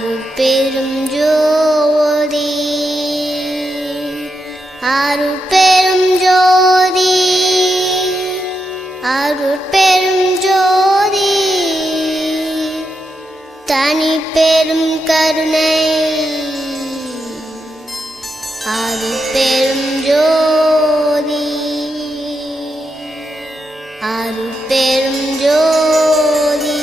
அருட்பெரும் ஜோதி அருட்பெரும் ஜோதி அருட்பெரும் ஜோதி தனிப்பெரும் கருணை அருட்பெரும் ஜோதி அருட்பெரும் ஜோதி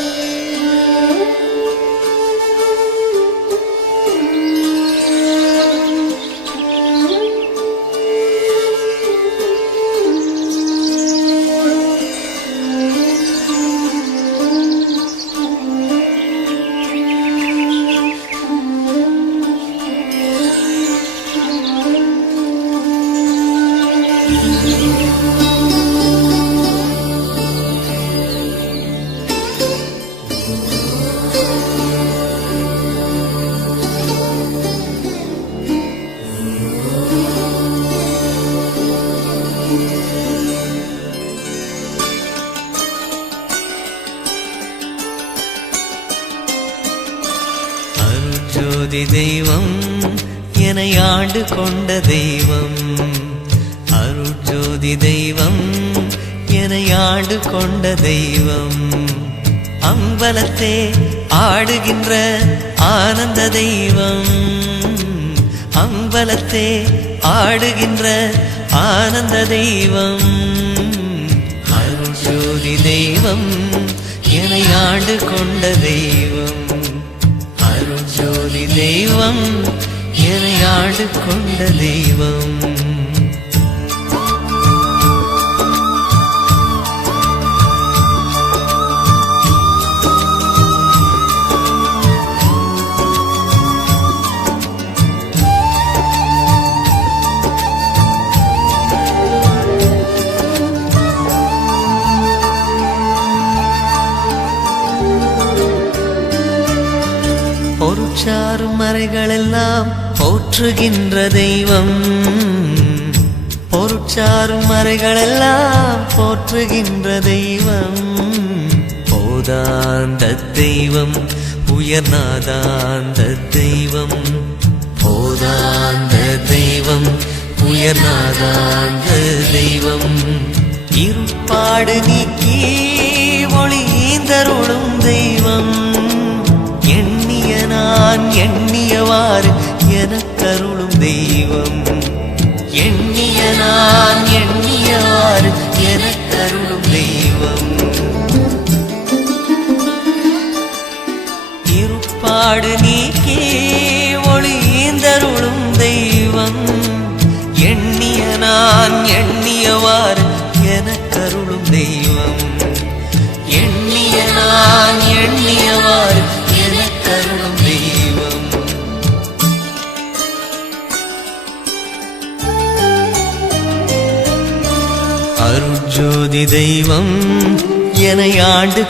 அருட்ஜோதி தெய்வம் என்னை ஆண்டு கொண்ட தெய்வம் அருட்ஜோதி தெய்வம் என்னை ஆண்டு கொண்ட தெய்வம் அம்பலத்தே ஆடுகின்ற ஆனந்த தெய்வம் அம்பலத்தே ஆடுகின்ற ஆனந்த தெய்வம் அருட்ஜோதி தெய்வம் என்னை ஆண்டு கொண்ட தெய்வம் அருட்ஜோதி தெய்வம் என்னை ஆண்டு கொண்ட தெய்வம் பொருட்சாரும் மறைகளெல்லாம் போற்றுகின்ற தெய்வம் பொருட்சாரும் மறைகளெல்லாம் போற்றுகின்ற தெய்வம் போதாந்த தெய்வம் உயர்நாதாந்த தெய்வம் போதாந்த தெய்வம் உயர்நாதாந்த தெய்வம் இருப்பாடு நீக்கி ஒளிந்தருளும் தெய்வம் எண்ணிய நான் எண்ணியவாறு எனக்கருளும் தெய்வம் எண்ணிய நான் எண்ணியவாறு எனக்கருளும் தெய்வம் இருப்பாடு நீக்கி ஒளிந்தருளும் தெய்வம் எண்ணிய நான் எண்ணியவாறு எனக்கருளும் தெய்வம் எண்ணிய நான் எண்ணியவாறு எனக்கருளும் தெய்வம் அருட்ஜோதி தெய்வம் என்னை ஆண்டு